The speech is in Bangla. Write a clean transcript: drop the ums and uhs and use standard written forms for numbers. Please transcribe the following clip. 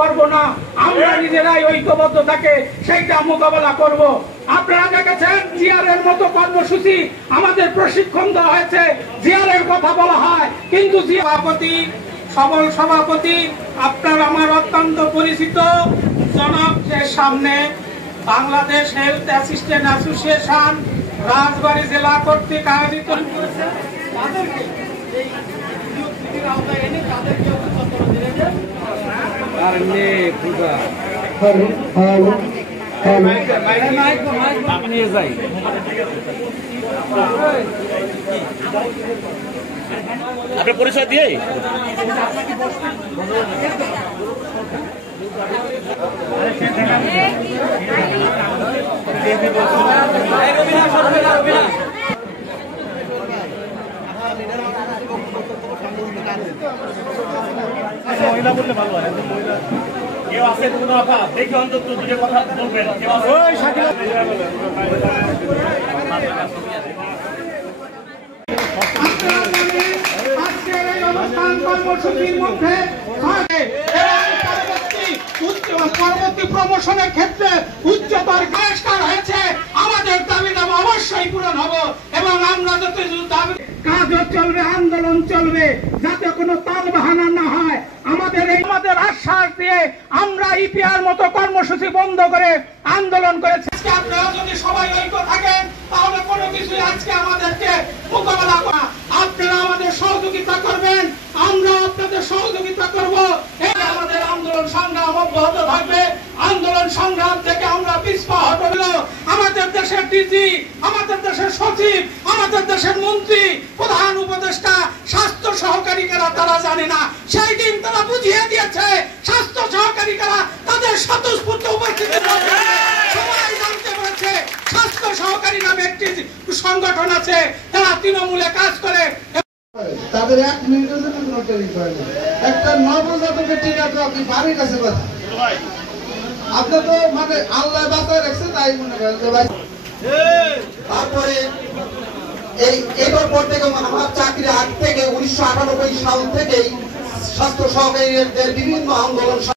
করব না, আমরা নিজেরাই ঐক্যবদ্ধ থাকে সেইটা মোকাবেলা করব। আপনারা দেখেছেন জিআরের মতো কর্মসূচি আমাদের প্রশিক্ষণ দেওয়া হয়েছে, জিআরের কথা বলা হয়, কিন্তু সভাপতি সবল সভাপতি আপনার আমার অত্যন্ত পরিচিত জনকের সামনে বাংলাদেশ হেলথ অ্যাসিস্ট্যান্ট অ্যাসোসিয়েশন রাজবাড়ী জেলা কর্তৃক আয়োজিত আপনার পরিচয় দিয়ে মহিলা বললে ভালো হয়। কেউ আছে কোনো কথা দেখে অন্তত দুটো কথা বলবেন। আজকের এই অবস্থান কর্মসূচির মধ্যে পরবর্তী প্রমোশনের ক্ষেত্রে উচ্চতর সংস্কার হয়েছে। আমাদের দাবি দাবা অবশ্যই পূরণ হবে এবং আমরা যত দাবি কাজও চলবে, আন্দোলন চলবে, যাতে কোনো তাল বাহানা না হয়। আমাদের আশ্বাস দিয়ে আমরা ইপিআর মতো কর্মসূচি বন্ধ করে আন্দোলন করেছি। আপনারা যদি সবাই ঐক্য থাকেন তাহলে কোনো কিছুই আজকে আমাদেরকে মোকাবেলা করা। আপনারা আমাদের সহযোগিতা করবেন, আমরা আপনাদের সহযোগিতা করব। আমাদের আন্দোলন সংগ্রাম অব্যাহত থাকবে। আন্দোলন সংগ্রাম থেকে আমরা পিছপা হটব। আমাদের দেশের ডিজি, আমাদের দেশের সচিব, আমাদের দেশের মন্ত্রী, প্রধান উপদেষ্টা, স্বাস্থ্য সহকারীরা তারা জানে না, সেই দিন তারা বুঝিয়ে দিয়েছে। স্বাস্থ্য সহকারীরা তাদের স্বতঃস্ফূর্ত উপস্থিতি সবাই জানতে পেরেছে স্বাস্থ্য সহকারী নামে একটি সংগঠন আছে, তারা তৃণমূলে কাজ করে। তাদের 1 মিনিটের জন্য কোনো ট্রেনিং করে না। একটা নবজাতকের টিকা তো আপনি বাড়ির কাছে কথা আপনি তো মানে আল্লাহ বাঁচায় রাখছে তাই মনে করেন যে ভাই। তারপরে এবার পর থেকে আমার চাকরির আগ থেকে 1998 সাল থেকেই স্বাস্থ্য সহকারীদের বিভিন্ন আন্দোলন